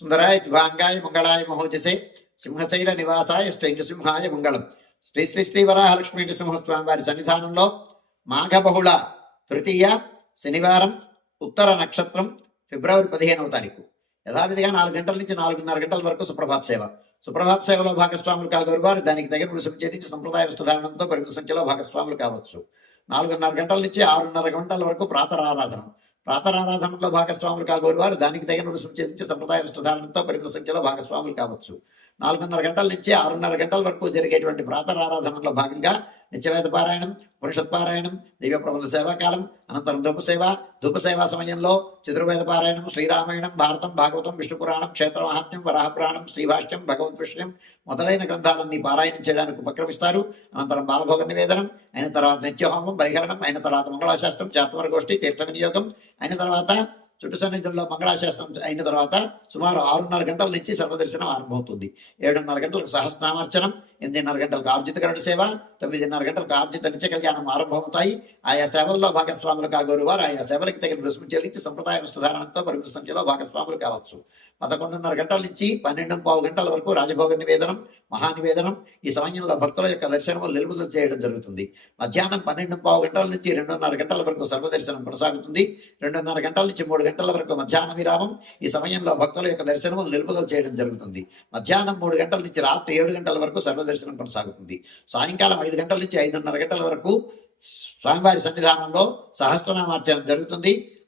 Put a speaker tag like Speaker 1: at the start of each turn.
Speaker 1: సుందరాయ శుభాంగాయ మంగళాయ మహోజసే సింహశైల నివాసాయ శ్రీ నృసింహాయ మంగళం శ్రీ శ్రీ శ్రీ వరాహలక్ష్మీ నృసింహస్వామి వారి సన్నిధానంలో మాఘ బహుళ తృతీయ శనివారం ఉత్తర నక్షత్రం ఫిబ్రవరి పదిహేనవ తారీఖు యథావిధిగా నాలుగు గంటల నుంచి నాలుగున్నర గంటల వరకు సుప్రభాత్ సేవ. సుప్రభాత్ సేవలో భాగస్వాములు కాగోరు వారు దానికి తగిన రుసుము చెల్లించి సంప్రదాయ వస్తుధారణంతో పరిమిత సంఖ్యలో భాగస్వాములు కావచ్చు. నాలుగున్నర గంటల నుంచి ఆరున్నర గంటల వరకు ప్రాతరారాధన. ప్రాతరారాధనలో భాగస్వాములు కాగోరు వారు దానికి తగిన రుసుము చెల్లించి సంప్రదాయ విష్ణధారణతో పరిమిత సంఖ్యలో భాగస్వాములు కావచ్చు. నాలుగున్నర గంటల నుంచి ఆరున్నర గంటల వరకు జరిగేటువంటి ప్రాతరారాధనలో భాగంగా నిత్యవేద పారాయణం పురుషత్ పారాయణం దివ్య ప్రబంధ సేవాకాలం అనంతరం ధూపసేవ ధూపసేవా సమయంలో చతుర్వేద పారాయణం శ్రీరామాయణం భారతం భాగవతం విష్ణు పురాణం క్షేత్ర మహాత్మ్యం వరాహ పురాణం శ్రీభాష్యం భగవద్ విషయం మొదలైన గ్రంథాలన్నీ పారాయణం చేయడానికి ఉపక్రమిస్తారు. అనంతరం బాలభోగ నివేదనం అయిన తర్వాత నిత్యహోమం బహిహరణం అయిన తర్వాత మంగళాశాస్త్రం చాత్వర గోష్ఠి తీర్థ వినియోగం అయిన తర్వాత చుట్టు సన్నిధుల్లో మంగళాశాసనం అయిన తర్వాత సుమారు ఆరున్నర గంటల నుంచి సర్వదర్శనం ఆరంభమవుతుంది. ఏడున్నర గంటలకు సహస్నామార్చనం ఎనిమిదిన్నర గంటలకు ఆర్జితకరణ సేవ తొమ్మిదిన్నర గంటలకు ఆర్జిత నిత్య కళ్యాణం ఆరంభమవుతాయి. ఆయా సేవల్లో భాగస్వాములు కాగోరు వారు ఆయా సేవలకు తగిన రుసుము చెల్లించి సంప్రదాయ వస్తుధారణతో పరిమిత సంఖ్యలో భాగస్వాములు కావచ్చు. పదకొండున్నర గంటల నుంచి పన్నెండు పావు గంటల వరకు రాజభోగ నివేదనం మహానివేదనం ఈ సమయంలో భక్తుల యొక్క దర్శనము నిలుపుదల చేయడం జరుగుతుంది. మధ్యాహ్నం పన్నెండు పావు గంటల నుంచి రెండున్నర గంటల వరకు సర్వదర్శనం కొనసాగుతుంది. రెండున్నర గంటల నుంచి మూడు గంటల వరకు మధ్యాహ్న విరామం ఈ సమయంలో భక్తుల యొక్క దర్శనము నిలుపుదల చేయడం జరుగుతుంది. మధ్యాహ్నం మూడు గంటల నుంచి రాత్రి ఏడు గంటల వరకు సర్వదర్శనం కొనసాగుతుంది. సాయంకాలం ఐదు గంటల నుంచి ఐదున్నర గంటల వరకు స్వామివారి సన్నిధానంలో సహస్రనామార్చన జరుగుతుంది.